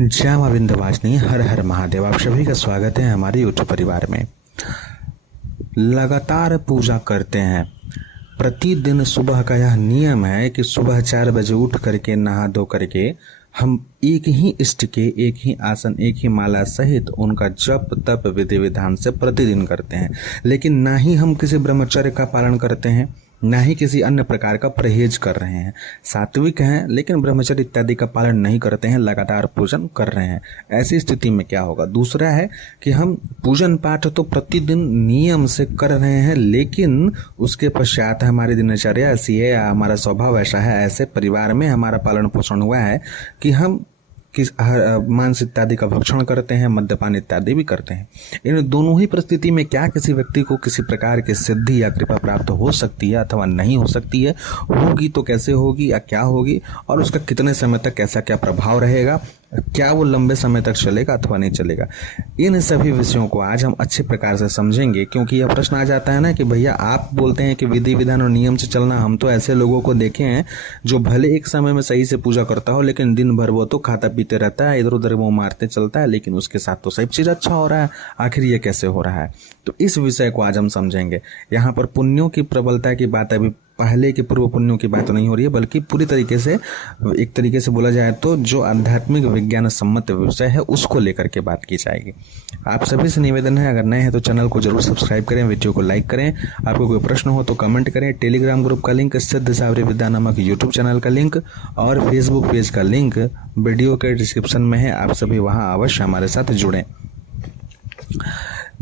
जय मां विंध्यवासिनी, हर हर महादेव। आप सभी का स्वागत है हमारे यूट्यूब परिवार में। लगातार पूजा करते हैं। प्रतिदिन सुबह का यह नियम है कि सुबह 4 बजे उठ करके नहा धो करके हम एक ही इष्ट के, एक ही आसन, एक ही माला सहित उनका जप तप विधि विधान से प्रतिदिन करते हैं। लेकिन ना ही हम किसी ब्रह्मचर्य का पालन करते हैं, ना ही किसी अन्य प्रकार का परहेज कर रहे हैं। सात्विक हैं लेकिन ब्रह्मचर्य इत्यादि का पालन नहीं करते हैं, लगातार पूजन कर रहे हैं। ऐसी स्थिति में क्या होगा? दूसरा है कि हम पूजन पाठ तो प्रतिदिन नियम से कर रहे हैं, लेकिन उसके पश्चात हमारी दिनचर्या ऐसी है या हमारा स्वभाव ऐसा है, ऐसे परिवार में हमारा पालन पोषण हुआ है कि हम मांस इत्यादि का भक्षण करते हैं, मद्यपान इत्यादि भी करते हैं। इन दोनों ही परिस्थिति में क्या किसी व्यक्ति को किसी प्रकार की सिद्धि या कृपा प्राप्त हो सकती है अथवा नहीं हो सकती है? होगी तो कैसे होगी या क्या होगी, और उसका कितने समय तक कैसा क्या प्रभाव रहेगा, क्या वो लंबे समय तक चलेगा अथवा नहीं चलेगा? इन सभी विषयों को आज हम अच्छे प्रकार से समझेंगे, क्योंकि यह प्रश्न आ जाता है ना कि भैया आप बोलते हैं कि विधि विधान और नियम से चलना। हम तो ऐसे लोगों को देखे हैं जो भले एक समय में सही से पूजा करता हो, लेकिन दिन भर वो तो खाता पीते रहता है, इधर उधर वो मारते चलता है, लेकिन उसके साथ तो सब चीज अच्छा हो रहा है। आखिर ये कैसे हो रहा है? तो इस विषय को आज हम समझेंगे। यहाँ पर पुण्यों की प्रबलता की बात अभी पहले के पूर्व पुण्यों की बात नहीं हो रही है, बल्कि पूरी तरीके से, एक तरीके से बोला जाए तो जो आध्यात्मिक विज्ञान सम्मत विषय है उसको लेकर के बात की जाएगी। आप सभी से निवेदन है, अगर नए हैं तो चैनल को जरूर सब्सक्राइब करें, वीडियो को लाइक करें। आपको कोई प्रश्न हो तो कमेंट करें। टेलीग्राम ग्रुप का लिंक, सिद्ध सावरी विद्या नामक यूट्यूब चैनल का लिंक और फेसबुक पेज का लिंक वीडियो के डिस्क्रिप्शन में है। आप सभी वहां अवश्य हमारे साथ जुड़ें।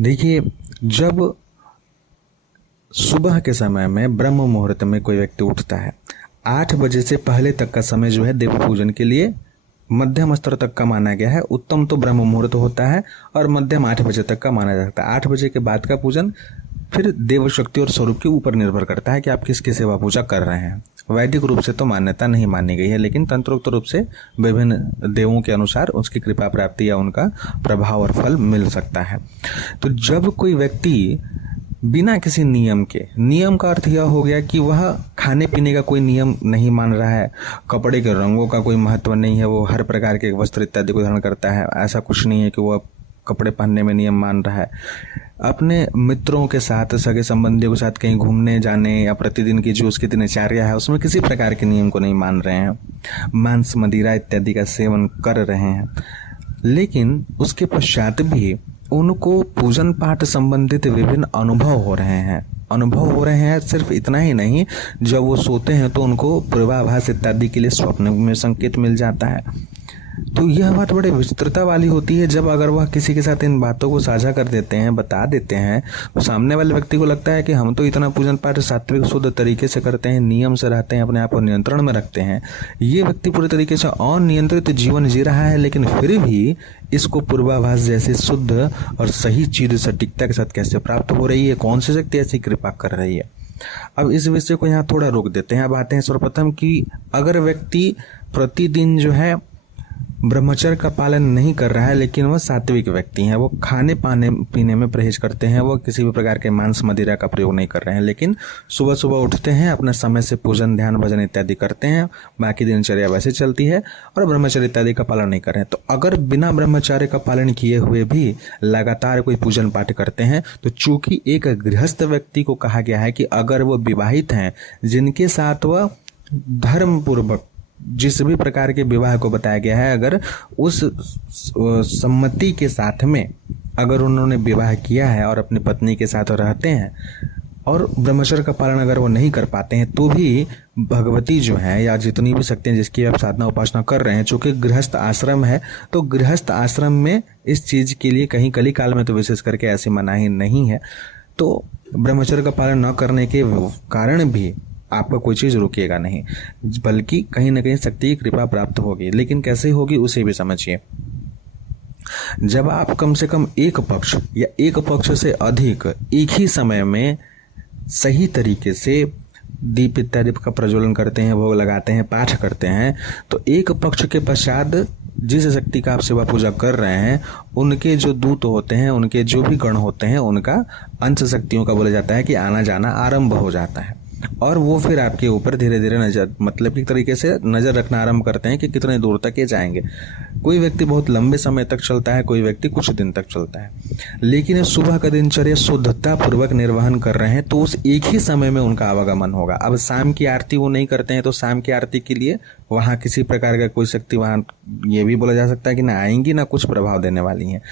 देखिए, जब सुबह के समय में ब्रह्म मुहूर्त में कोई व्यक्ति उठता है, 8 बजे से पहले तक का समय जो है देव पूजन के लिए मध्यम स्तर तक का माना गया है। उत्तम तो ब्रह्म मुहूर्त होता है और मध्यम 8 बजे तक का माना जाता है। 8 बजे के बाद का पूजन फिर देव शक्ति और स्वरूप के ऊपर निर्भर करता है कि आप किसकी सेवा पूजा कर रहे हैं। वैदिक रूप से तो मान्यता नहीं मानी गई है, लेकिन तंत्रोक्त रूप से विभिन्न देवों के अनुसार उसकी कृपा प्राप्ति या उनका प्रभाव और फल मिल सकता है। तो जब कोई व्यक्ति बिना किसी नियम के, नियम का अर्थ यह हो गया कि वह खाने पीने का कोई नियम नहीं मान रहा है, कपड़े के रंगों का कोई महत्व नहीं है, वो हर प्रकार के वस्त्र इत्यादि को धारण करता है, ऐसा कुछ नहीं है कि वह कपड़े पहनने में नियम मान रहा है। अपने मित्रों के साथ, सगे संबंधियों के साथ कहीं घूमने जाने या प्रतिदिन की जो उसकी दिनचर्या है उसमें किसी प्रकार के नियम को नहीं मान रहे हैं, मांस मदिरा इत्यादि का सेवन कर रहे हैं, लेकिन उसके पश्चात भी उनको पूजन पाठ संबंधित विभिन्न अनुभव हो रहे हैं। सिर्फ इतना ही नहीं, जब वो सोते हैं तो उनको पूर्वाभास इत्यादि के लिए स्वप्न में संकेत मिल जाता है। तो यह बात बड़ी विचित्रता वाली होती है। जब अगर वह किसी के साथ इन बातों को साझा कर देते हैं, बता देते हैं, तो सामने वाले व्यक्ति को लगता है कि हम तो इतना पूजन पाठ सात्विक शुद्ध तरीके से करते हैं, नियम से रहते हैं, अपने आप को नियंत्रण में रखते हैं। ये व्यक्ति पूरी तरीके से अनियंत्रित जीवन जी रहा है, लेकिन फिर भी इसको पूर्वाभास जैसी शुद्ध और सही चीज सटीकता के साथ कैसे प्राप्त हो रही है? कौन सी शक्ति ऐसी कृपा कर रही है? अब इस विषय को यहाँ थोड़ा रोक देते हैं। अब आते हैं सर्वप्रथम कि अगर व्यक्ति प्रतिदिन जो है ब्रह्मचर्य का पालन नहीं कर रहा है, लेकिन वह सात्विक व्यक्ति है, वो खाने पाने पीने में परहेज करते हैं, वो किसी भी प्रकार के मांस मदिरा का प्रयोग नहीं कर रहे हैं, लेकिन सुबह सुबह उठते हैं, अपने समय से पूजन ध्यान भजन इत्यादि करते हैं, बाकी दिनचर्या वैसे चलती है और ब्रह्मचर्य इत्यादि का पालन नहीं कर रहे हैं। तो अगर बिना ब्रह्मचर्य का पालन किए हुए भी लगातार कोई पूजन पाठ करते हैं, तो चूंकि एक गृहस्थ व्यक्ति को कहा गया है कि अगर वो विवाहित हैं, जिनके साथ वह धर्म पूर्वक जिस भी प्रकार के विवाह को बताया गया है, अगर उस सम्मति के साथ में अगर उन्होंने विवाह किया है और अपनी पत्नी के साथ रहते हैं और ब्रह्मचर्य का पालन अगर वो नहीं कर पाते हैं, तो भी भगवती जो है या जितनी भी शक्तियां जिसकी आप साधना उपासना कर रहे हैं, चूंकि गृहस्थ आश्रम है, तो गृहस्थ आश्रम में इस चीज के लिए कहीं कली काल में तो विशेष करके ऐसी मनाही नहीं है। तो ब्रह्मचर्य का पालन न करने के कारण भी आपका कोई चीज रुकेगा नहीं, बल्कि कहीं ना कहीं शक्ति की कृपा प्राप्त होगी। लेकिन कैसे होगी उसे भी समझिए। जब आप कम से कम एक पक्ष या एक पक्ष से अधिक एक ही समय में सही तरीके से दीप इत्यादि का प्रज्वलन करते हैं, भोग लगाते हैं, पाठ करते हैं, तो एक पक्ष के पश्चात जिस शक्ति का आप सेवा पूजा कर रहे हैं, उनके जो दूत होते हैं, उनके जो भी गण होते हैं, उनका अंश शक्तियों का बोला जाता है कि आना जाना आरंभ हो जाता है। और वो फिर आपके ऊपर धीरे धीरे नजर मतलब एक तरीके से नजर रखना आरंभ करते हैं कि कितने दूर तक ये जाएंगे। कोई व्यक्ति बहुत लंबे समय तक चलता है, कोई व्यक्ति कुछ दिन तक चलता है। लेकिन सुबह का दिनचर्या शुद्धता पूर्वक निर्वहन कर रहे हैं तो उस एक ही समय में उनका आवागमन होगा। अब शाम की आरती वो नहीं करते हैं तो शाम की आरती के लिए वहाँ किसी प्रकार का कोई शक्ति वहाँ ये भी बोला जा सकता है कि ना आएंगी ना कुछ प्रभाव देने वाली हैं।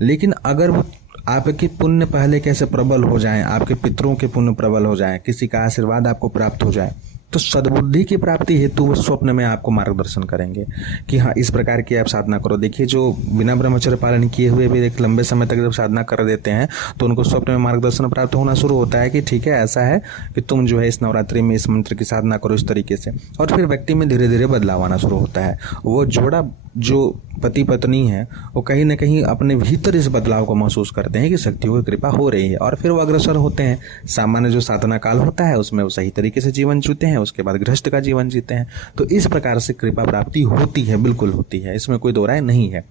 लेकिन अगर वो आपके पुण्य पहले कैसे प्रबल हो जाएं, आपके पितरों के पुण्य प्रबल हो जाएं, किसी का आशीर्वाद आपको प्राप्त हो जाए, तो सद्बुद्धि की प्राप्ति हेतु वो स्वप्न में आपको मार्गदर्शन करेंगे कि हाँ इस प्रकार की आप साधना करो। देखिए जो बिना ब्रह्मचर्य पालन किए हुए भी एक लंबे समय तक जब साधना कर देते हैं तो उनको स्वप्न में मार्गदर्शन प्राप्त होना शुरू होता है कि ठीक है ऐसा है कि तुम जो है इस नवरात्रि में इस मंत्र की साधना करो इस तरीके से, और फिर व्यक्ति में धीरे धीरे बदलाव आना शुरू होता है। वो जोड़ा जो पति पत्नी है वो कहीं ना कहीं अपने भीतर इस बदलाव को महसूस करते हैं कि शक्तियों की कृपा हो रही है, और फिर वो अग्रसर होते हैं। सामान्य जो साधना काल होता है उसमें वो सही तरीके से जीवन जीते हैं, उसके बाद गृहस्थ का जीवन जीते हैं। तो इस प्रकार से कृपा प्राप्ति होती है, बिल्कुल होती है, इसमें कोई दो राय नहीं है।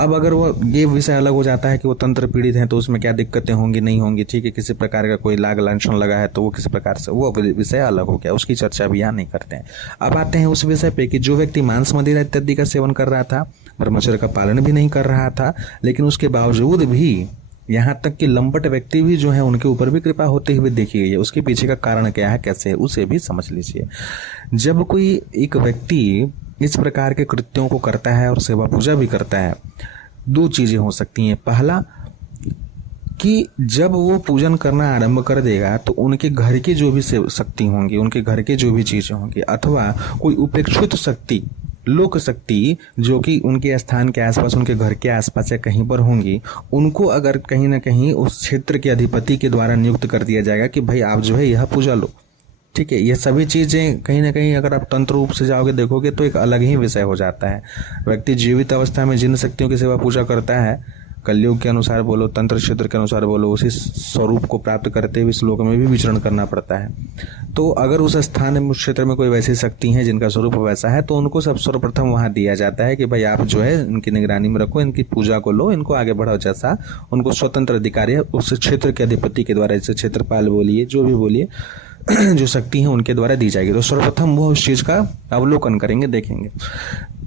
अब अगर वो ये विषय अलग हो जाता है कि वो तंत्र पीड़ित हैं तो उसमें क्या दिक्कतें होंगी नहीं होंगी, ठीक है, किसी प्रकार का कोई लाग लांछन लगा है तो वो किस प्रकार से, वो विषय अलग हो गया, उसकी चर्चा भी यहाँ नहीं करते हैं। अब आते हैं उस विषय पे कि जो व्यक्ति मांस मदिरा इत्यादि का सेवन कर रहा था, ब्रह्मचर्य का पालन भी नहीं कर रहा था, लेकिन उसके बावजूद भी यहाँ तक कि लंपट व्यक्ति भी जो है उनके ऊपर भी कृपा होते हुए देखी गई है। उसके पीछे का कारण क्या है, कैसे है, उसे भी समझ लीजिए। जब कोई एक व्यक्ति इस प्रकार के कृत्यों को करता है और सेवा पूजा भी करता है, दो चीजें हो सकती हैं। पहला कि जब वो पूजन करना आरंभ कर देगा तो उनके घर की जो भी शक्ति होंगी, उनके घर की जो भी चीजें होंगी, अथवा कोई उपेक्षित शक्ति, लोक शक्ति जो कि उनके स्थान के आसपास, उनके घर के आसपास या कहीं पर होंगी, उनको अगर कहीं ना कहीं उस क्षेत्र के अधिपति के द्वारा नियुक्त कर दिया जाएगा कि भाई आप जो है यह पूजा लो, ठीक है। ये सभी चीजें कहीं ना कहीं अगर आप तंत्र रूप से जाओगे देखोगे तो एक अलग ही विषय हो जाता है। व्यक्ति जीवित अवस्था में जिन शक्तियों की सेवा पूजा करता है, कलयुग के अनुसार बोलो, तंत्र क्षेत्र के अनुसार बोलो, उसी स्वरूप को प्राप्त करते हुए इस लोक में भी विचरण करना पड़ता है। तो अगर उस स्थान में, उस क्षेत्र में कोई वैसी शक्ति है जिनका स्वरूप वैसा है तो उनको सब सर्वप्रथम वहां दिया जाता है कि भाई आप जो है इनकी निगरानी में रखो, इनकी पूजा को लो, इनको आगे बढ़ाओ। जैसा उनको स्वतंत्र अधिकारी है उस क्षेत्र के अधिपति के द्वारा, जैसे क्षेत्रपाल बोलिए, जो भी बोलिए, जो शक्ति है उनके द्वारा दी जाएगी। तो सर्वप्रथम वो उस चीज का अवलोकन करेंगे, देखेंगे।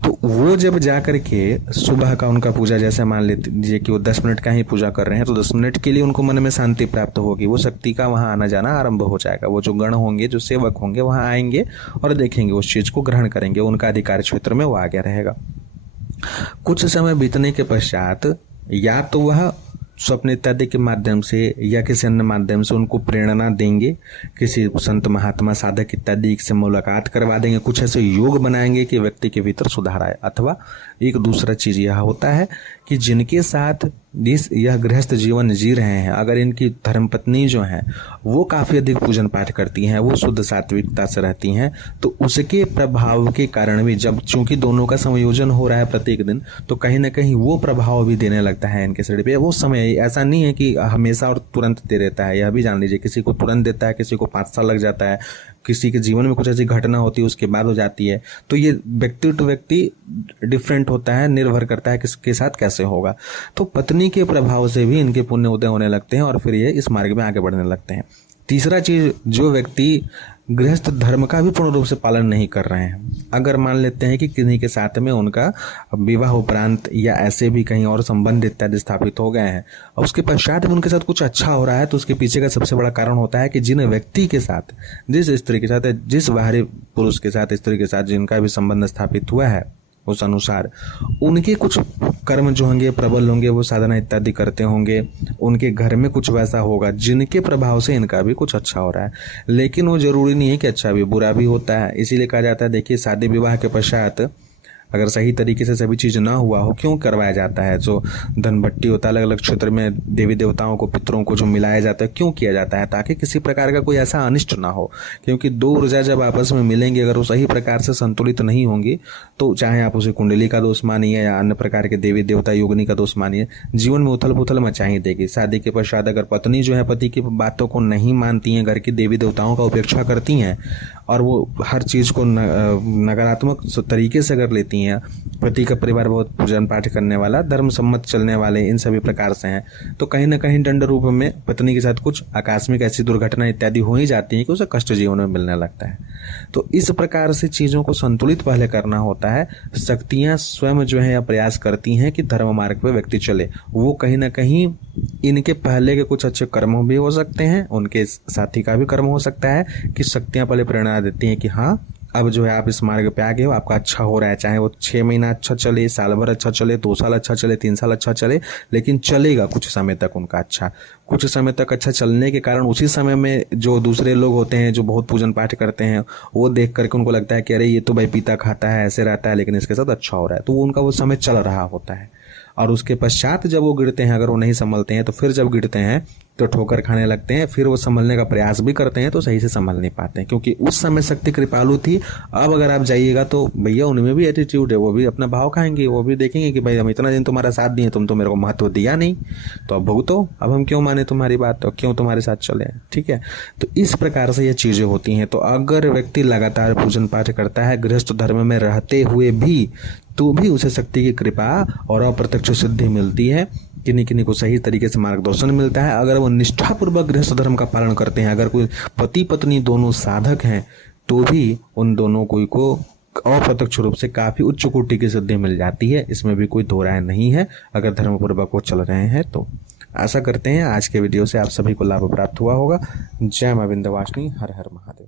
तो वो जब जा करके सुबह का उनका पूजा, जैसे मान लीजिए कि वो 10 मिनट का ही पूजा कर रहे हैं तो 10 मिनट के लिए उनको मन में शांति प्राप्त होगी, वो शक्ति का वहां आना जाना आरंभ हो जाएगा। वो जो गण होंगे, जो सेवक होंगे, वहां आएंगे और देखेंगे, उस चीज को ग्रहण करेंगे, उनका अधिकार क्षेत्र में वो आ गया रहेगा। कुछ समय बीतने के पश्चात या तो वह स्वप्न इत्यादि के माध्यम से या किसी अन्य माध्यम से उनको प्रेरणा देंगे, किसी संत महात्मा साधक इत्यादि से मुलाकात करवा देंगे, कुछ ऐसे योग बनाएंगे कि व्यक्ति के भीतर सुधार आए। अथवा एक दूसरा चीज यह होता है कि जिनके साथ यह गृहस्थ जीवन जी रहे हैं, अगर इनकी धर्मपत्नी जो है वो काफी अधिक पूजन पाठ करती हैं, वो शुद्ध सात्विकता से रहती हैं, तो उसके प्रभाव के कारण भी, जब चूंकि दोनों का संयोजन हो रहा है प्रत्येक दिन, तो कहीं ना कहीं वो प्रभाव भी देने लगता है इनके शरीर पे। वो समय ऐसा नहीं है कि हमेशा और तुरंत दे देता है, यह भी जान लीजिए। किसी को तुरंत देता है, किसी को 5 साल लग जाता है, किसी के जीवन में कुछ ऐसी घटना होती है उसके बाद हो जाती है। तो ये व्यक्ति टू व्यक्ति डिफरेंट होता है, निर्भर करता है किसके साथ कैसे होगा। तो पत्नी के प्रभाव से भी इनके पुण्य उदय होने लगते हैं और फिर ये इस मार्ग में आगे बढ़ने लगते हैं। तीसरा चीज, जो व्यक्ति गृहस्थ धर्म का भी पूर्ण रूप से पालन नहीं कर रहे हैं, अगर मान लेते हैं कि किन्हीं के साथ में उनका विवाह उपरांत या ऐसे भी कहीं और संबंध इत्यादि स्थापित हो गए हैं और उसके पश्चात भी उनके साथ कुछ अच्छा हो रहा है, तो उसके पीछे का सबसे बड़ा कारण होता है कि जिन व्यक्ति के साथ, जिस स्त्री के साथ, जिस बाहरी पुरुष के साथ, स्त्री के साथ जिनका भी संबंध स्थापित हुआ है, उस अनुसार उनके कुछ कर्म जो होंगे प्रबल होंगे, वो साधना इत्यादि करते होंगे, उनके घर में कुछ वैसा होगा जिनके प्रभाव से इनका भी कुछ अच्छा हो रहा है। लेकिन वो जरूरी नहीं है कि अच्छा भी, बुरा भी होता है। इसीलिए कहा जाता है, देखिए शादी विवाह के पश्चात अगर सही तरीके से सभी चीज ना हुआ हो, क्यों करवाया जाता है? जो धन भट्टी होता है, अलग अलग क्षेत्र में देवी देवताओं को, पितरों को जो मिलाया जाता है, क्यों किया जाता है? ताकि किसी प्रकार का कोई ऐसा अनिष्ट ना हो। क्योंकि दो ऊर्जा जब आपस में मिलेंगी, अगर वो सही प्रकार से संतुलित नहीं होंगी, तो चाहे आप उसे कुंडली का दोष मानिए या अन्य प्रकार के देवी देवता योगिनी का दोष मानिए, जीवन में उथल पुथल मचा ही देगी। शादी के पश्चात अगर पत्नी जो है पति की बातों को नहीं मानती है, घर की देवी देवताओं का उपेक्षा करती हैं और वो हर चीज को नकारात्मक तरीके से अगर लेती हैं, पति का परिवार बहुत पूजन पाठ करने वाला, धर्म सम्मत चलने वाले, इन सभी प्रकार से हैं, तो कहीं ना कहीं दंड रूप में पत्नी के साथ कुछ आकस्मिक ऐसी दुर्घटना इत्यादि हो ही जाती है कि उसे कष्ट जीवन में मिलने लगता है। तो इस प्रकार से चीज़ों को संतुलित पहले करना होता है। शक्तियाँ स्वयं जो है यह प्रयास करती हैं कि धर्म मार्ग पर व्यक्ति चले। वो कहीं ना कहीं इनके पहले के कुछ अच्छे कर्म भी हो सकते हैं, उनके साथी का भी कर्म हो सकता है कि शक्तियाँ पहले प्रेरणा देती हैं कि हाँ अब जो है आप इस मार्ग पे आ गए हो, आपका अच्छा हो रहा है, चाहे वो 6 महीना अच्छा चले, साल भर अच्छा चले, 2 साल अच्छा चले, 3 साल अच्छा चले, लेकिन चलेगा कुछ समय तक उनका अच्छा। कुछ समय तक अच्छा चलने के कारण उसी समय में जो दूसरे लोग होते हैं जो बहुत पूजन पाठ करते हैं, वो देख करके उनको लगता है कि अरे ये तो भाई पीता खाता है, ऐसे रहता है, लेकिन इसके साथ अच्छा हो रहा है, तो वो उनका वो समय चल रहा होता है। और उसके पश्चात जब वो गिरते हैं, अगर वो नहीं संभलते हैं, तो फिर जब गिरते हैं तो ठोकर खाने लगते हैं, फिर वो संभलने का प्रयास भी करते हैं तो सही से संभल नहीं पाते हैं, क्योंकि उस समय शक्ति कृपालु थी। अब अगर आप जाइएगा तो भैया उनमें भी एटीट्यूड है, वो भी अपना भाव खाएंगे, वो भी देखेंगे कि भाई हम इतना दिन तुम्हारा साथ दिए, तुम तो मेरे को महत्व दिया नहीं, तो अब भुगतो, अब हम क्यों माने तुम्हारी बात, तो क्यों तुम्हारे साथ चले। ठीक है, तो इस प्रकार से ये चीजें होती हैं। तो अगर व्यक्ति लगातार पूजन पाठ करता है गृहस्थ धर्म में रहते हुए भी, तो भी उसे शक्ति की कृपा और अप्रत्यक्ष सिद्धि मिलती है, किन्हीं किन्हीं को सही तरीके से मार्गदर्शन मिलता है। अगर वो निष्ठापूर्वक गृहस्थ धर्म का पालन करते हैं, अगर कोई पति पत्नी दोनों साधक हैं, तो भी उन दोनों को अप्रत्यक्ष रूप से काफी उच्च कोटि की सिद्धि मिल जाती है। इसमें भी कोई दो राय नहीं है अगर धर्मपूर्वक वो चल रहे हैं तो। आशा करते हैं आज के वीडियो से आप सभी को लाभ प्राप्त हुआ होगा। जय मां विंध्यवासिनी, हर हर महादेव।